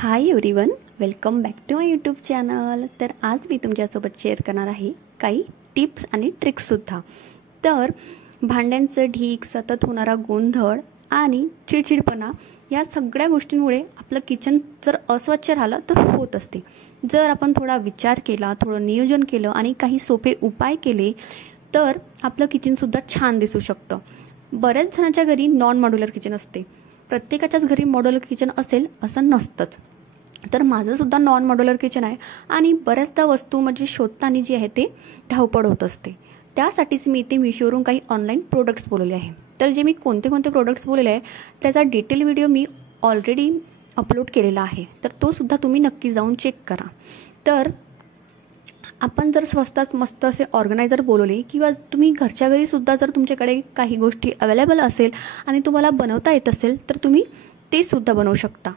High everyone, welcome back to my YouTube channel. तर आज मी तुमच्यासोबत शेअर करणार आहे काही टिप्स आणि ट्रिक्ससुद्धा। तर भांड्यांचं ढीग, सतत होणारा गोंधळ आणि चिडचिडपणा या सगळ्या गोष्टींमुळे आपलं किचन जर अस्वच्छ राहिलं तर होत असते। जर आपण थोडा विचार केला, थोडं नियोजन केलं आणि काही सोपे उपाय केले तर आपलं किचनसुद्धा छान दिसू शकतं। बऱ्याच जणांच्या घरी नॉन मॉड्युलर किचन असते, प्रत्येकाच्याच घरी मॉड्युलर किचन असेल असं नसतंच। तर माझं सुद्धा नॉन मॉड्युलर किचन आहे आणि बऱ्याचदा वस्तू म्हणजे शोधताना जी आहे ते धावपळ होत असते। त्यासाठीच मी इथे मीशोवरून काही ऑनलाईन प्रोडक्ट्स बोलवले आहे। तर जे मी कोणते प्रोडक्ट्स बोलवले आहे त्याचा डिटेल व्हिडिओ मी ऑलरेडी अपलोड केलेला आहे, तर तो सुद्धा तुम्ही नक्की जाऊन चेक करा। तर आपण जर स्वस्तात मस्त असे ऑर्गनायझर बोलवले किंवा तुम्ही घरच्या घरी सुद्धा जर तुमच्याकडे काही गोष्टी अवेलेबल असेल आणि तुम्हाला बनवता येत असेल तर तुम्ही ते सुद्धा बनवू शकता।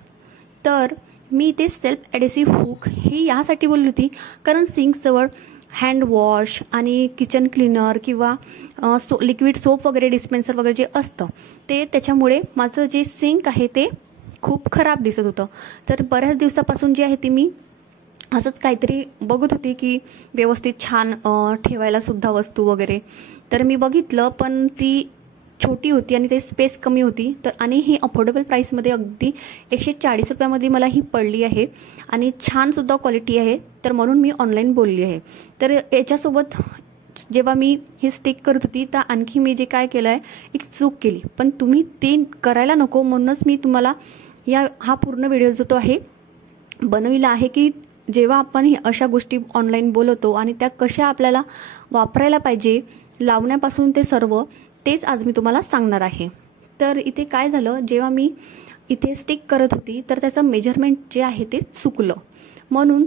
तर मी इथे सेल्फ ॲडेसिव्ह हुक ही यासाठी बोलली होती कारण सिंकजवळ हँड वॉश आणि किचन क्लीनर किंवा लिक्विड सोप वगैरे डिस्पेन्सर वगैरे जे असतं ते त्याच्यामुळे माझं जे सिंक आहे ते खूप खराब दिसत होतं। तर बऱ्याच दिवसापासून जे आहे ते मी असंच काहीतरी बघत होती की व्यवस्थित छान ठेवायला सुद्धा वस्तू वगैरे। तर मी बघितलं पण ती छोटी होती आणि ते स्पेस कमी होती। तर आणि ही अफोर्डेबल प्राईसमध्ये अगदी 140 रुपयामध्ये मला ही पडली आहे आणि छानसुद्धा क्वालिटी आहे। तर म्हणून मी ऑनलाईन बोलली आहे। तर याच्यासोबत जेव्हा मी हे स्टिक करत होती तर आणखी मी जे काय केलं आहे एक चूक केली, पण तुम्ही ते करायला नको म्हणूनच मी तुम्हाला हा पूर्ण व्हिडिओ जो तो आहे बनविला आहे की जेव्हा आपण अशा गोष्टी ऑनलाईन बोलवतो आणि त्या कशा आपल्याला वापरायला पाहिजे लावण्यापासून ते सर्व तेच आज मी तुम्हाला सांगणार आहे। तर इथे काय झालं, जेव्हा मी इथे स्टिक करत होती तर त्याचं मेजरमेंट जे आहे ते चुकलं, म्हणून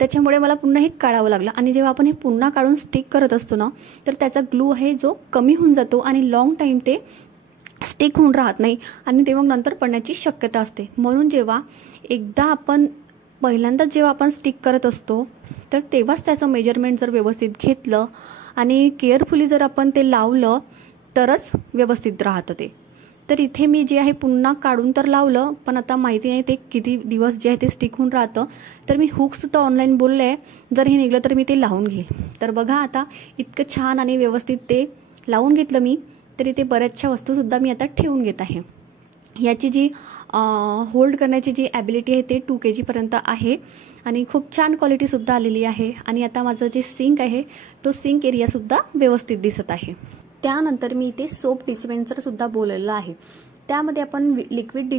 त्याच्यामुळे मला पुन्हा हे काढावं लागलं। आणि जेव्हा आपण हे पुन्हा काढून स्टिक करत असतो ना तर त्याचा ग्लू आहे जो कमी होऊन जातो आणि लॉंग टाईम ते स्टिक होऊन राहत नाही आणि ते मग नंतर पडण्याची शक्यता असते। म्हणून जेव्हा एकदा आपण पहिल्यांदाच जेव्हा आपण स्टिक करत असतो तर तेव्हाच त्याचं मेजरमेंट जर व्यवस्थित घेतलं आणि केअरफुली जर आपण ते लावलं तरच व्यवस्थित राहतं ते। तर इथे मी जे आहे पुन्हा काढून तर लावलं, पण आता माहिती नाही ते किती दिवस जे आहे ते स्टिक होऊन राहतं। तर मी हुकसुद्धा ऑनलाईन बोलले आहे, जर हे निघलं तर मी ते लावून घेईल। तर बघा आता इतकं छान आणि व्यवस्थित ते लावून घेतलं मी। तर इथे बऱ्याचशा वस्तूसुद्धा मी आता ठेवून घेत आहे। याची जी होल्ड करण्याची जी ॲबिलिटी आहे ते 2 kg पर्यंत आहे आणि खूप छान क्वालिटीसुद्धा आलेली आहे। आणि आता माझं जे सिंक आहे तो सिंक एरियासुद्धा व्यवस्थित दिसत आहे। त्यानंतर मी इथे सोप डिस्पेन्सरसुद्धा बोललेलं आहे, त्यामध्ये आपण लिक्विड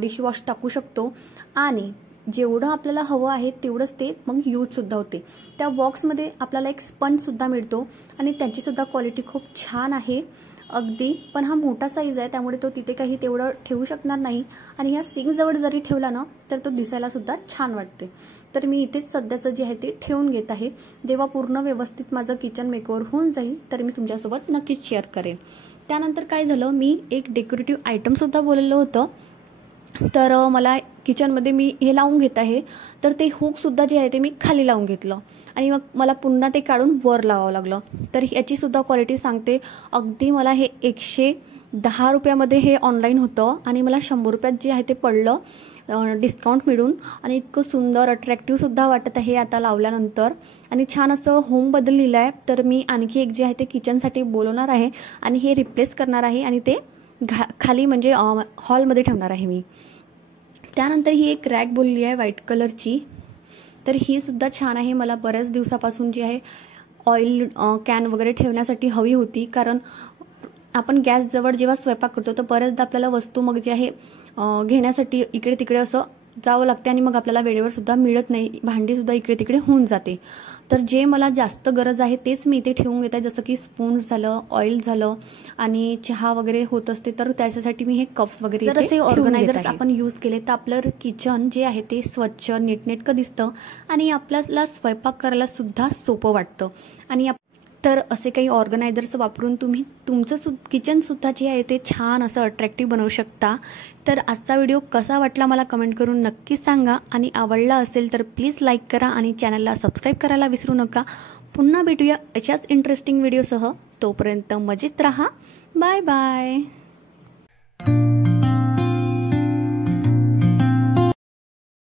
डिशवॉश टाकू शकतो आणि जेवढं आपल्याला हवं आहे तेवढंच ते मग यूजसुद्धा होते। त्या बॉक्समध्ये आपल्याला एक स्पंजसुद्धा मिळतो आणि त्याचीसुद्धा क्वालिटी खूप छान आहे अगदी, पण हा मोठा साईज आहे त्यामुळे तो तिथे काही तेवढं ठेवू शकणार नाही आणि ह्या सिंकजवळ जरी ठेवला ना तर तो दिसायलासुद्धा छान वाटते। तर मी इथेच सध्याचं जे आहे ते ठेवून घेत आहे। जेव्हा पूर्ण व्यवस्थित माझं किचन मेकओव्हर होऊन जाईल तर मी तुमच्यासोबत नक्कीच शेअर करेन। त्यानंतर काय झालं, मी एक डेकोरेटिव्ह आयटमसुद्धा बोललेलं होतं, तर मला किचनमध्ये मी हे लावून घेत आहे। तर ते हुकसुद्धा जे आहे ते मी खाली लावून घेतलं आणि मग मला पुन्हा ते काढून वर लावावं लागलं। तर याचीसुद्धा क्वालिटी सांगते, अगदी मला हे 110 रुपयामध्ये हे ऑनलाईन होतं आणि मला 100 रुपयात जे आहे ते पडलं डिस्काउंट मिळून। आणि इतकं सुंदर अट्रॅक्टिव्हसुद्धा वाटत आहे आता लावल्यानंतर आणि छान असं होमबद्दल लिहिलं आहे। तर मी आणखी एक जे आहे ते किचनसाठी बोलवणार आहे आणि हे रिप्लेस करणार आहे आणि ते खाली म्हणजे हॉलमध्ये ठेवणार आहे मी। त्यानंतर ही एक रॅक बोलली आहे व्हाईट कलरची, तर ही सुद्धा छान आहे। मला बऱ्याच दिवसापासून जी आहे ऑइल कॅन वगैरे ठेवण्यासाठी हवी होती, कारण आपण गॅसजवळ जेव्हा स्वयंपाक करतो तर बऱ्याचदा आपल्याला वस्तू मग जे आहे घेण्यासाठी इकडे तिकडे असं जावं लागते आणि मग आपल्याला वेळेवर सुद्धा मिळत नाही, भांडीसुद्धा इकडे तिकडे होऊन जाते। तर जे मला जास्त गरज आहे तेच मी इथे ठेवून घेत आहे, जसं की स्पून्स झालं, ऑइल झालं आणि चहा वगैरे होत असते तर त्याच्यासाठी मी हे कप्स वगैरे जर असे ऑर्गनायझर्स आपण यूज केले तर आपलं किचन जे आहे ते स्वच्छ नीटनेटकं दिसतं आणि आपल्याला स्वयंपाक करायला सुद्धा सोपं वाटतं। आणि तर असे काही ऑर्गनायझर्स वापरून तुम्ही तुमचं किचनसुद्धा जे आहे ते छान असं अट्रॅक्टिव्ह बनवू शकता। तर आजचा व्हिडिओ कसा वाटला मला कमेंट करून नक्की सांगा आणि आवडला असेल तर प्लीज लाईक करा आणि चॅनलला सबस्क्राईब करायला विसरू नका। पुन्हा भेटूया अशाच इंटरेस्टिंग व्हिडिओसह, तोपर्यंत मजेत राहा। Bye bye.